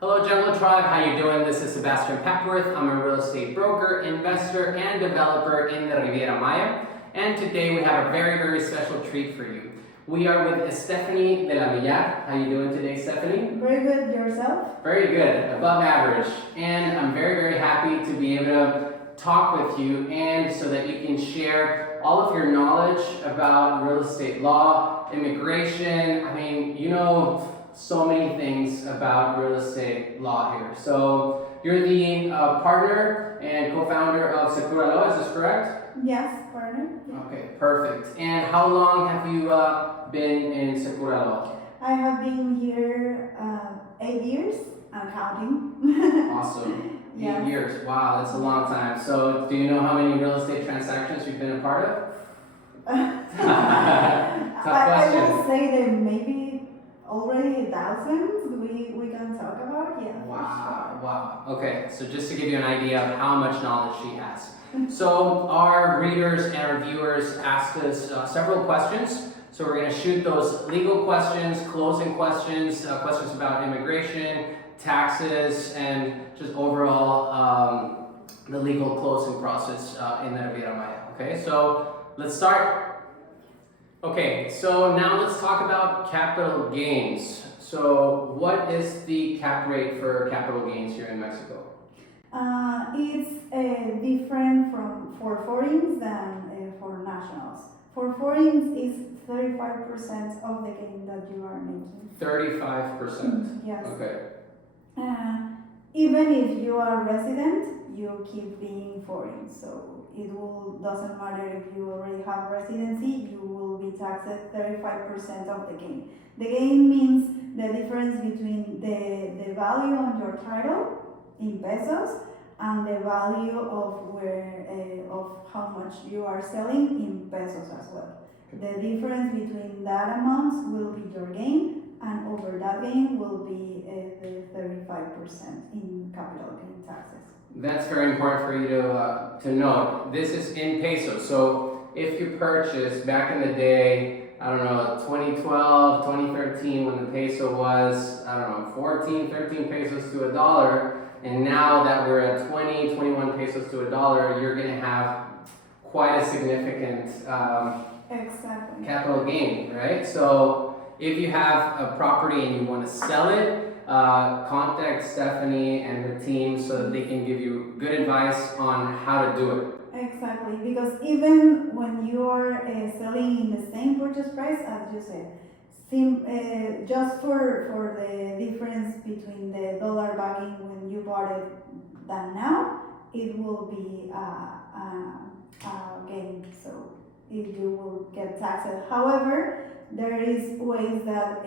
Hello Jungle Tribe, how you doing? This is Sebastian. I'm a real estate broker, investor, and developer in the Riviera Maya. And today we have a very special treat for you. We are with Stephanie de la Millar. How you doing today, Stephanie? Very good. Yourself? Very good, above average. And I'm very happy to be able to talk with you and so that you can share all of your knowledge about real estate law, immigration. I mean, you know so many things about real estate law here. So you're the partner and co-founder of Sekuralaw, is this correct? Yes, partner. Okay, perfect. And how long have you been in Sekuralaw? I have been here 8 years. I'm counting. Awesome. Yeah. 8 years. Wow, that's a long time. So do you know how many real estate transactions you've been a part of? Tough I question. would say that maybe already thousands we can talk about. Yeah. Wow. Okay, so just to give you an idea of how much knowledge she has. So our readers and our viewers asked us several questions. So we're going to shoot those legal questions, closing questions, questions about immigration, taxes, and just overall the legal closing process in the Riviera Maya. Okay, so let's start. Okay, so now let's talk about capital gains. So what is the cap rate for capital gains here in Mexico? It's different for foreigners than for nationals. For foreigners, it's 35% of the gain that you are making. 35%? Yes. Okay. Even if you are resident, you keep being foreign. So it doesn't matter if you already have residency, you will be taxed at 35% of the gain. The gain means the difference between the value on your title in pesos and the value of how much you are selling in pesos as well. The difference between that amount will be your gain, and over that gain will be the 35% in capital gain taxes. That's very important for you to note. This is in pesos. So if you purchased back in the day, I don't know, 2012, 2013, when the peso was, I don't know, 14, 13 pesos to a dollar, and now that we're at 20, 21 pesos to a dollar, you're going to have quite a significant Exactly. capital gain, right? So if you have a property and you want to sell it, contact Stephanie and her team so that they can give you good advice on how to do it. Exactly, because even when you are selling in the same purchase price, as you said, just for the difference between the dollar backing when you bought it than now, it will be a gain. So you will get taxed. However, there is ways that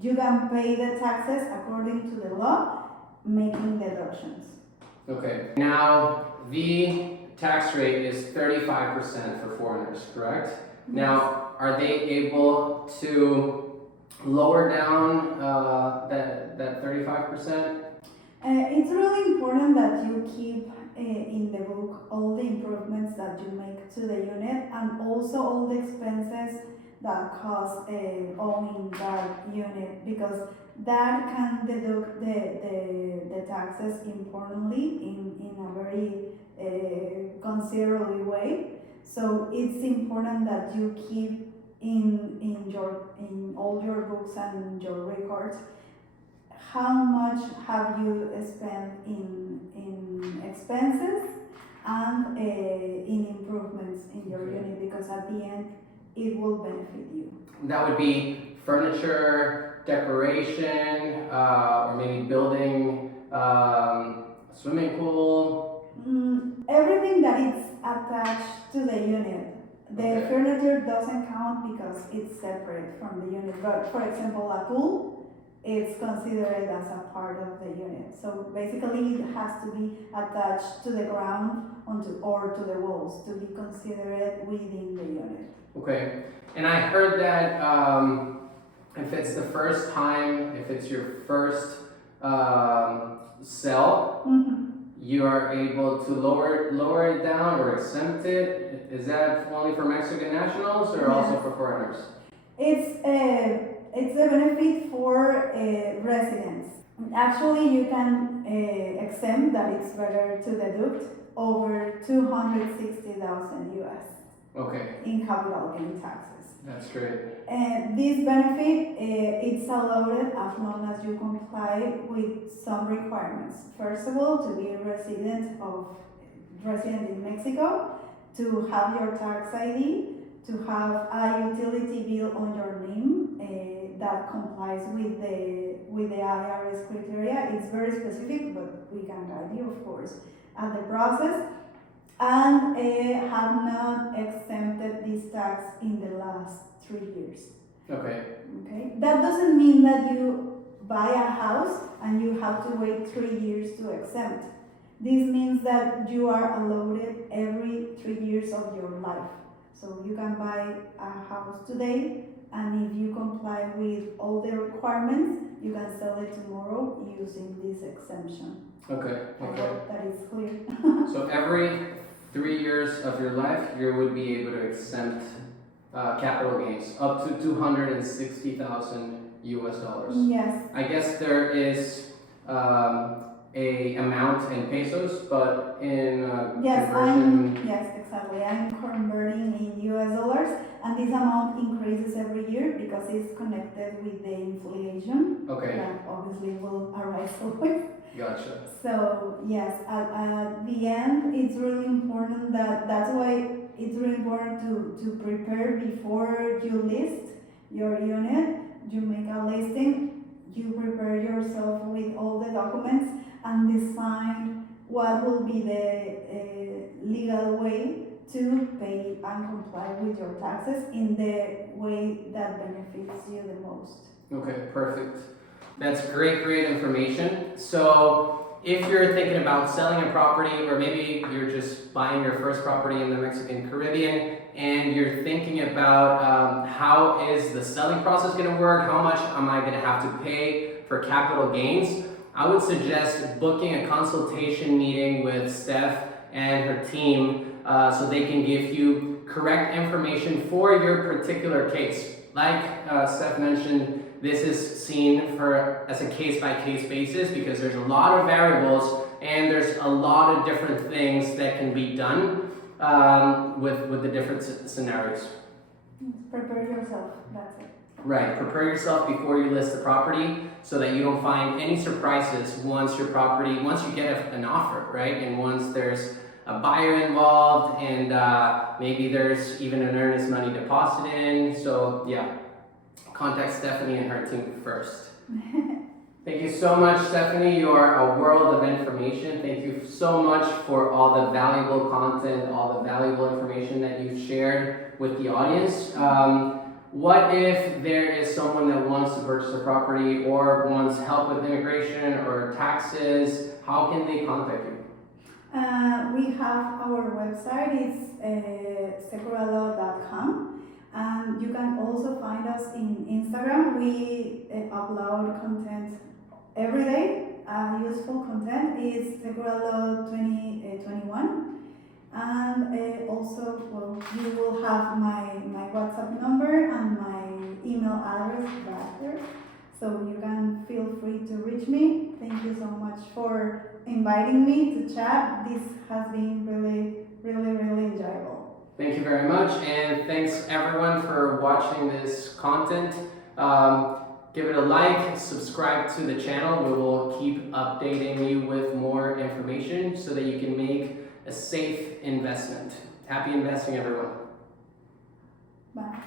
you can pay the taxes according to the law, making deductions. Okay. Now, the tax rate is 35% for foreigners, correct? Yes. Now, are they able to lower down that 35%? It's really important that you keep in the book all the improvements that you make to the unit and also all the expenses that cost owning that unit, because that can deduct the taxes importantly in a very considerable way. So it's important that you keep in all your books and your records how much have you spent in expenses and in improvements in your unit, because at the end it will benefit you. That would be furniture, decoration, or maybe building swimming pool. Everything that is attached to the unit. The Okay. furniture doesn't count because it's separate from the unit. But for example, a pool, it's considered as a part of the unit. So basically it has to be attached to the ground or to the walls to be considered within the unit. Okay, and I heard that if it's the first time, if it's your first sell, you are able to lower it down or exempt it. Is that only for Mexican nationals or also for foreigners? It's a benefit for residents. Actually, you can exempt that it's better to deduct over 260,000 US Okay, in capital gain taxes. that's great. And this benefit, it's allowed as long as you comply with some requirements. First of all, to be a resident in Mexico, to have your tax ID, to have a utility bill on your name that complies with the IRS criteria. It's very specific, but we can guide you, of course, at the process. And have not exempted this tax in the last 3 years. Okay, Okay, that doesn't mean that you buy a house and you have to wait 3 years to exempt. This means that you are allowed every 3 years of your life. So you can buy a house today, and if you comply with all the requirements, you can sell it tomorrow using this exemption. okay, I okay. hope that is clear. So every 3 years of your life, you would be able to exempt capital gains up to 260,000 US dollars. Yes. I guess there is a amount in pesos, but in Yes, conversion. yes, exactly. I'm converting in US dollars, and this amount increases every year because it's connected with the inflation Okay, that obviously will arise always. gotcha. So yes, at the end, it's really important that's why it's really important to prepare before you list your unit. You make a listing, you prepare yourself with all the documents and decide what will be the legal way to pay and comply with your taxes in the way that benefits you the most. Okay, perfect. That's great information. So if you're thinking about selling a property, or maybe you're just buying your first property in the Mexican Caribbean, and you're thinking about how is the selling process going to work, how much am I going to have to pay for capital gains, I would suggest booking a consultation meeting with Steph and her team so they can give you correct information for your particular case. Like Steph mentioned, this is seen as a case-by-case basis because there's a lot of variables and there's a lot of different things that can be done with the different scenarios. Prepare yourself, that's it. Right, prepare yourself before you list the property so that you don't find any surprises once you get an offer, right? And once there's a buyer involved and maybe there's even an earnest money deposit in. So yeah, contact Stephanie and her team first. Thank you so much, Stephanie. You are a world of information. Thank you so much for all the valuable content, all the valuable information that you've shared with the audience. What if there is someone that wants to purchase a property or wants help with immigration or taxes? How can they contact you? We have our website, it's Sekuralaw.com, and you can also find us in Instagram. We upload content every day. Useful content is Sekuralaw 2021. And also, well, you will have my WhatsApp number and my email address back there, so you can feel free to reach me. Thank you so much for inviting me to chat. This has been really enjoyable. Thank you very much, and thanks everyone for watching this content. Give it a like, subscribe to the channel. We will keep updating you with more information so that you can make a safe investment. Happy investing, everyone. Bye.